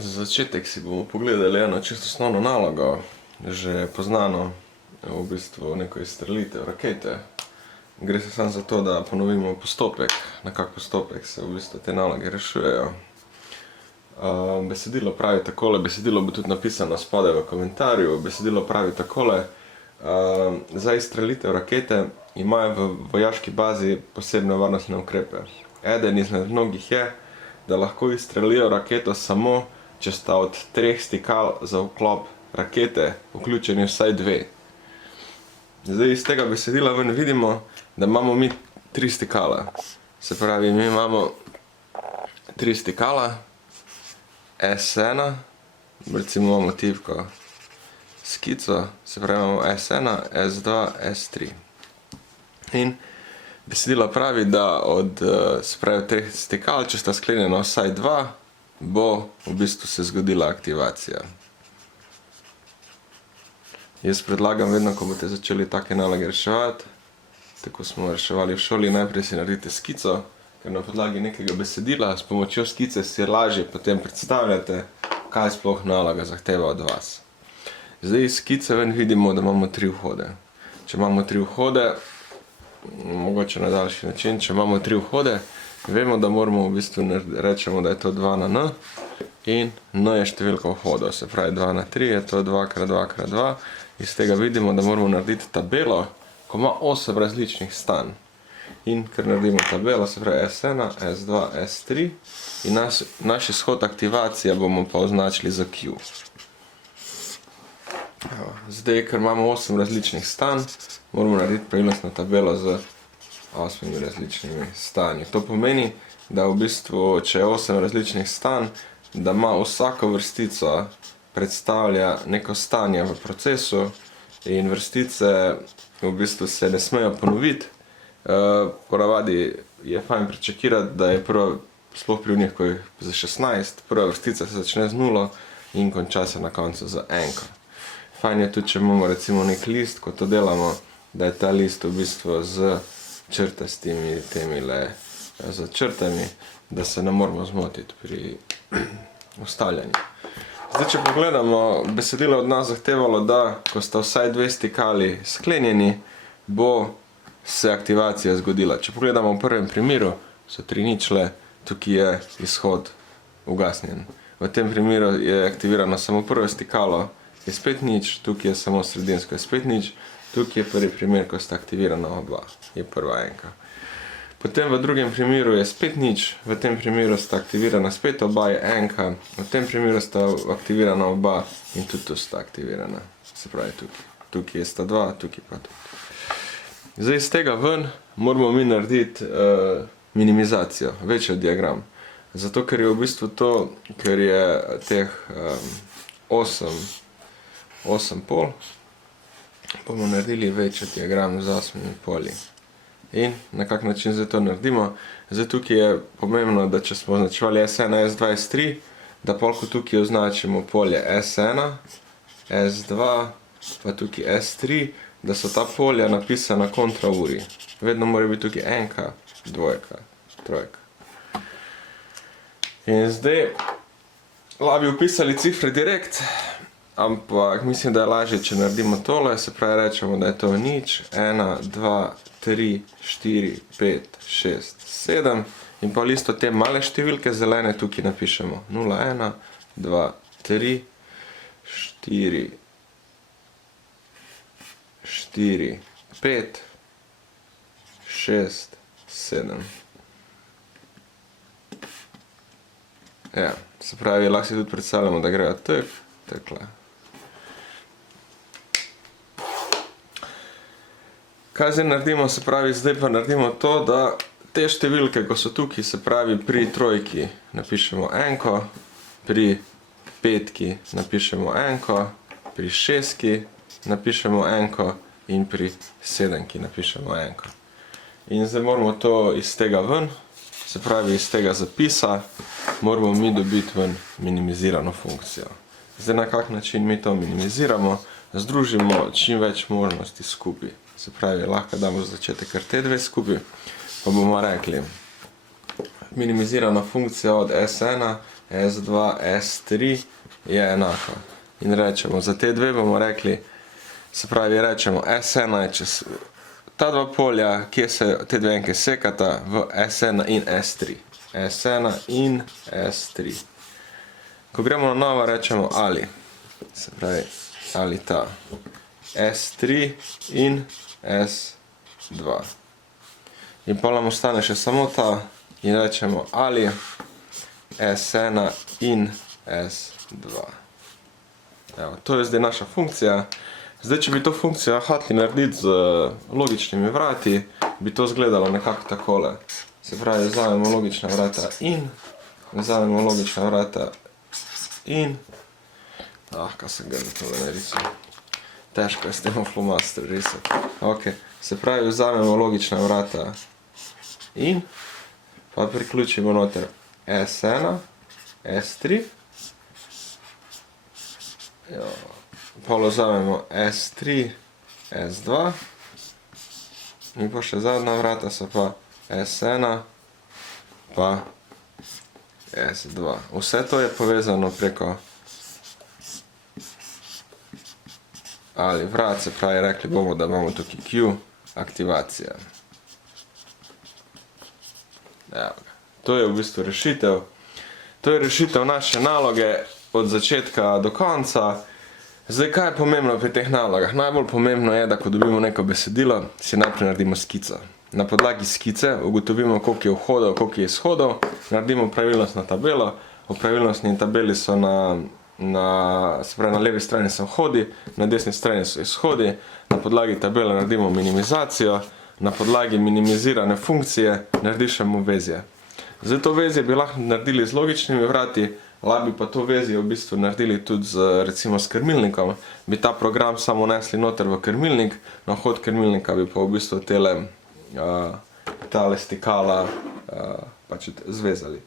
Za začetek si bomo pogledali eno čisto osnovno nalogo, že poznano v bistvu neko izstrelitev rakete. Gre se samo za to, da ponovimo postopek, na kak postopek se v bistvu te naloge rešujejo. Besedilo pravi takole, besedilo bo tudi napisano spodaj v komentarju, besedilo pravi takole. Za izstrelitev rakete imajo v vojaški bazi posebne varnostne ukrepe. Eden izmed mnogih je, da lahko izstrelijo raketo samo, če sta od 3 stikal za vklop rakete vključeni vsaj 2. Zdaj iz tega besedila ven vidimo, da imamo mi 3 stikala. Se pravi, mi imamo 3 stikala, S1, recimo imamo tipko skico, se pravi imamo S1, S2, S3. In besedilo pravi, da od se pravi 3 stikal, če sta sklenjena vsaj 2, bo v bistvu se zgodila aktivacija. Jaz predlagam vedno, ko boste začeli take naloge reševati, tako smo reševali v šoli, najprej si naredite skico, ker na podlagi nekega besedila s pomočjo skice si lažje potem predstavljate, kaj sploh naloga zahteva od vas. Zdaj iz skice ven vidimo, da imamo 3 vhode. Če imamo 3 vhode, mogoče na daljši način, če imamo 3 vhode, vemo, da moramo v bistvu rečemo, da je to 2 na n in n je številka vhodov, se pravi 2 na 3 je to 2 krat 2 krat 2. Iz tega vidimo, da moramo narediti tabelo, ko ima 8 različnih stanj. In ker naredimo tabelo, se pravi S1, S2, S3 in naš izhod aktivacija bomo pa označili za Q. Zdaj, ker imamo 8 različnih stanj, moramo narediti prilostno tabelo z 8 različnimi stanji. To pomeni, da v bistvu, če je 8 različnih stanj, da ima vsako vrstico predstavlja neko stanje v procesu in vrstice v bistvu se ne smejo ponoviti. Ponavadi je fajn prečekirati, da je prva, sploh pri njih, ko je za 16, prva vrstica se začne z 0 in konča se na koncu z 1. Fajn je tudi, če imamo recimo nek list, ko to delamo, da je ta list v bistvu z črtastimi temile z črtami, da se ne moramo zmotiti pri ustavljanju. Zdaj, če pogledamo, besedilo od nas zahtevalo, da ko sta vsaj 2 stikali sklenjeni, bo se aktivacija zgodila. Če pogledamo v prvem primeru, so 3 ničle, tukaj je izhod ugasnjen. V tem primeru je aktivirano samo prvo stikalo, je spet nič, tukaj je samo sredinsko, je spet nič, tukaj je prvi primer, ko sta aktivirana oba, je prva 1. Potem v drugem primeru je spet nič, v tem primeru sta aktivirana spet oba, je 1, v tem primeru sta aktivirana oba in tudi tu sta aktivirana, se pravi tukaj. Tukaj sta 2, tukaj pa tukaj. Zdaj iz tega ven moramo mi narediti minimizacijo, večjo diagram. Zato, ker je v bistvu to, ker je teh 8 pol, bomo naredili večjo diagram z 8 polji. In na kak način zdaj to naredimo? Zdaj tukaj je pomembno, da če smo označevali S1, S2, S3, da polko tukaj označimo polje S1, S2, pa tukaj S3, da so ta polja napisana kontra uri. Vedno mora biti tukaj 1, 2, 3. In zdaj lahko bi upisali cifre direkt, ampak mislim, da je lažje, če naredimo tole, se pravi rečemo, da je to nič, 1, 2, 3, 4, 5, 6, 7 in pa listo te male številke zelene tukaj napišemo 0, 1, 2, 3, 4, 4, 5, 6, 7. Ja, se pravi, lahko si tudi predstavljamo, da grejo takle. Kaj zdaj naredimo? Se pravi, zdaj pa naredimo to, da te številke, ko so tukaj, se pravi pri trojki napišemo 1, pri 5 napišemo 1, pri 6 napišemo 1 in pri 7 napišemo 1. In zdaj moramo to iz tega ven, se pravi iz tega zapisa, moramo mi dobiti ven minimizirano funkcijo. Zdaj na kak način mi to minimiziramo, združimo čim več možnosti skupaj. Se pravi, lahko damo za začetek kar te 2 skupaj, pa bomo rekli minimizirana funkcija od S1 S2, S3 je enako. In rečemo, za te dve bomo rekli, se pravi, rečemo S1 je čez ta dva polja, kje se te dve enke sekata, v S1 in S3. S1 in S3. Ko gremo na novo, rečemo ali. Se pravi, ali ta S3 in S2. In pa nam ostane še samo ta in rečemo ali S1 in S2. Evo, to je zdaj naša funkcija. Zdaj, če bi to funkcijo hoteli narediti z logičnimi vrati, bi to izgledalo nekako takole. Se pravi, vzamemo logična vrata in, vzamemo logična vrata in, kaj sem ga tole narisal. Težko je s tem flomaster risati. Ok, se pravi, vzamemo logična vrata in, pa priključimo noter S1, S3, pa vzamemo S3, S2 in pa še zadnja vrata so pa S1 pa S2. Vse to je povezano preko ali vrat, se pravi, rekli bomo, da imamo tukaj Q, aktivacija. To je v bistvu rešitev. To je rešitev naše naloge od začetka do konca. Zdaj, kaj je pomembno pri teh nalogah? Najbolj pomembno je, da ko dobimo neko besedilo, si najprej naredimo skico. Na podlagi skice ugotovimo, koliko je vhodov, koliko je izhodov, naredimo pravilnostno tabelo. V pravilnostni tabeli so se pravi, na levi strani so vhodi, na desni strani so izhodi. Na podlagi tabele naredimo minimizacijo, na podlagi minimizirane funkcije naredišemo vezje. Zdaj, to vezje bi lahko naredili z logičnimi vrati, lahko bi pa to vezje v bistvu naredili tudi recimo s krmilnikom. Bi ta program samo nesli noter v krmilnik, na vhod krmilnika bi pa v bistvu tale stikala pač zvezali.